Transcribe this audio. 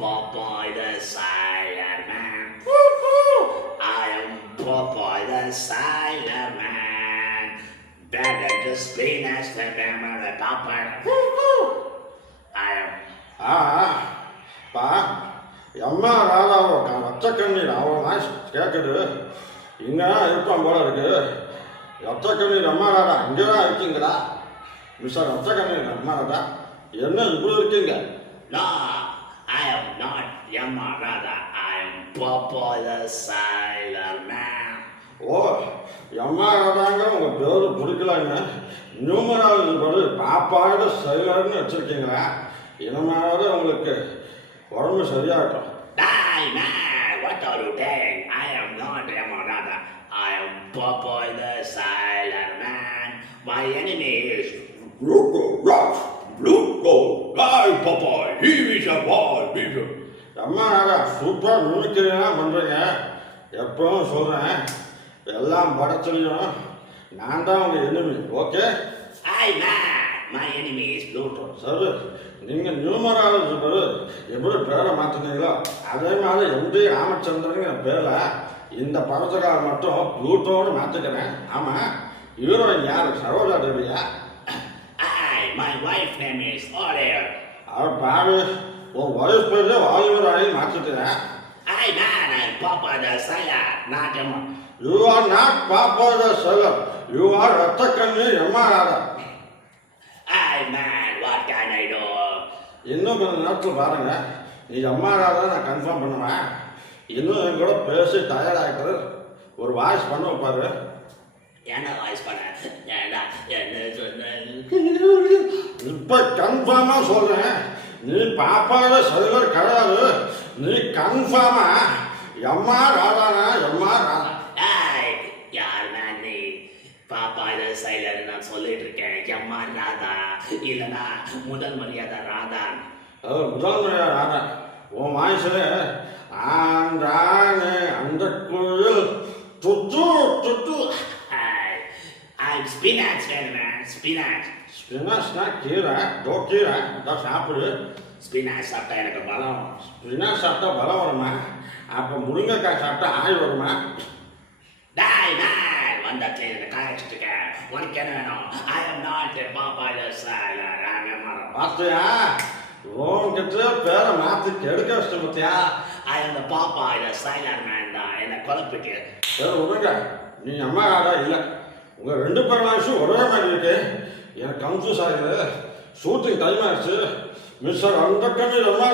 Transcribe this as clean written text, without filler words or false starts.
Popeye the Sailor Man. Woo-hoo! I am Popeye the Sailor Man. Better to spinach the memory Popeye. Woo-hoo! I am. பா எம்மா ராதாவோ ரத்தக்கண்ணீர் அவ்வளோ நாய் கேட்குது இங்கே இருப்பான் போல இருக்கு. ரத்தக்கண்ணீர் அம்மா ராதா இங்கே தான் இருக்கீங்களா? மிஸ்டர் ரத்தக்கண்ணீர் அம்மா ராதா என்ன இப்படி இருக்கீங்க? No, I am not Yamarada. I am Popeye the Sailor Man. ஓ எம்மா ராதாங்க உங்கள் பேர் பிடிக்கலாங்க. நியூமராலஜி படி பாப்பாயோட செயலர்னு வச்சுருக்கீங்களா? இனமாவது உங்களுக்கு உடம்பு சரியாகட்டும். Die, man! What are you saying? I am not Yamarada. I am Popeye the Sailor Man. My enemy is Bluto, Rock, Bluto, Guy Popeye, he is a ball, Peter. அம்மா ராதா சூப்பராக மிமிக்கிறீங்களா பண்ணுறீங்க. எப்பவும் சொல்கிறேன் எல்லாம் படத்துலையும் நான் தான் உங்கள் enemy. Okay Hi, man! My enemy is Pluto. சரி நீங்கள் நியூமராலஜி பேர் எப்படி பேரை மாற்றினீங்களோ அதே மாதிரி எம்டி ராமச்சந்திரனுங்க பேரை இந்த படத்துக்காக மட்டும் ப்ளூட்டோடு மாற்றிக்கிறேன். ஆமாம் ஹீரோயின் யார்? Saroja தேவியா? Hi, my wife name is Oliver. அவர் பாரு உன் வயசு பேரே வாலிபர் ஆகி மாற்றிட்டேன். Hi, man! I am Popeye the Sailor, not Yamar. You are not பாப்பா செலர், யூ ஆர் ரத்தக்கண்ணி எம்மா Radha. Hi, man! What can I do? இன்னும் கொஞ்சம் நேரத்தில் பாருங்க நீ அம்மா ராதா நான் கன்ஃபார்ம் பண்ணுவேன். இன்னும் என் கூட பேசி டயர்டாகிட்டு ஒரு வாய்ஸ் பண்ண வைப்பாரு. என்ன வாய்ஸ் பண்ண? ஏண்டா என்ன சொன்ன? இப்போ கன்ஃபார்மாக சொல்கிறேன் நீ பாப்பாவோட செலவர் கிடையாது. நீ கன்ஃபார்மாக எம்மா ராதானா எம்மா ராதா. Hey, யார் நான் நீ? Popeye the Sailor நான் சொல்லிட்டு இருக்கேன். எம்மா ராதா இல்லனா முதல் மரியாதை ராதா. அது முதல் முறையாக ராதா உன் வாய்ஸில் ஆண்டானே அந்த குயில் துட்டு துட்டு. Hey, I'm spinach man, spinach. ஸ்பினாச்னா கீரை கீரை தான் சாப்பிடு. Spinach சாப்பிட்டா எனக்கு பலம். ஸ்பினாச் சாப்பிட்டா பலம் வருமா? அப்போ முருங்கைக்காய் சாப்பிட்டா ஆய் வருமா? Dai man, வந்தாச்சு என்ன காய்ச்சிட்டு இருக்க. உனக்கு என்ன வேணும்? I am not a Popeye the Sailor. I am Yamar. பார்த்தியா உன்கிட்ட பேரை மாற்றி கெடுக்க வச்சு பார்த்தியா? I am the Popeye the Sailor man தான் என்ன குழப்பிட்டு. சரி விடுங்க நீ அம்மா ராதா இல்லை. உங்கள் ரெண்டு பேர் வாய்ஸும் ஒரே மாதிரி இருக்கு. எனக்கு கன்ஃபியூஸ் ஆகுது. ஷூட்டிங் டைம் ஆயிடுச்சு. மிஸ்டர் அந்த கண்ணி அம்மா